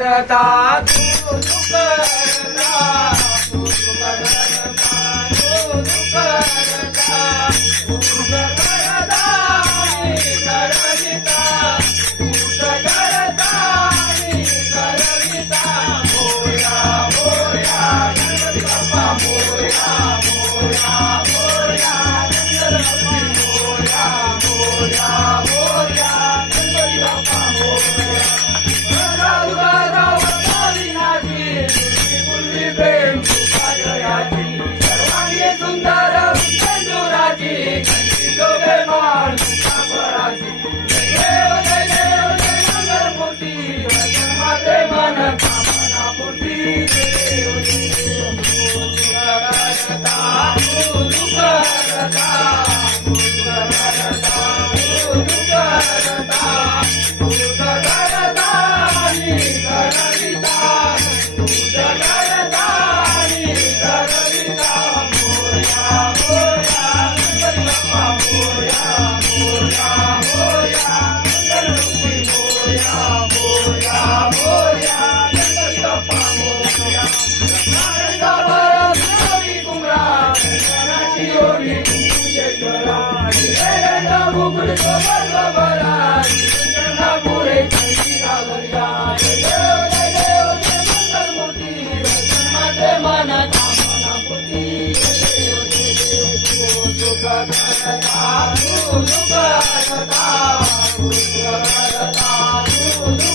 Oh, yeah. Bye.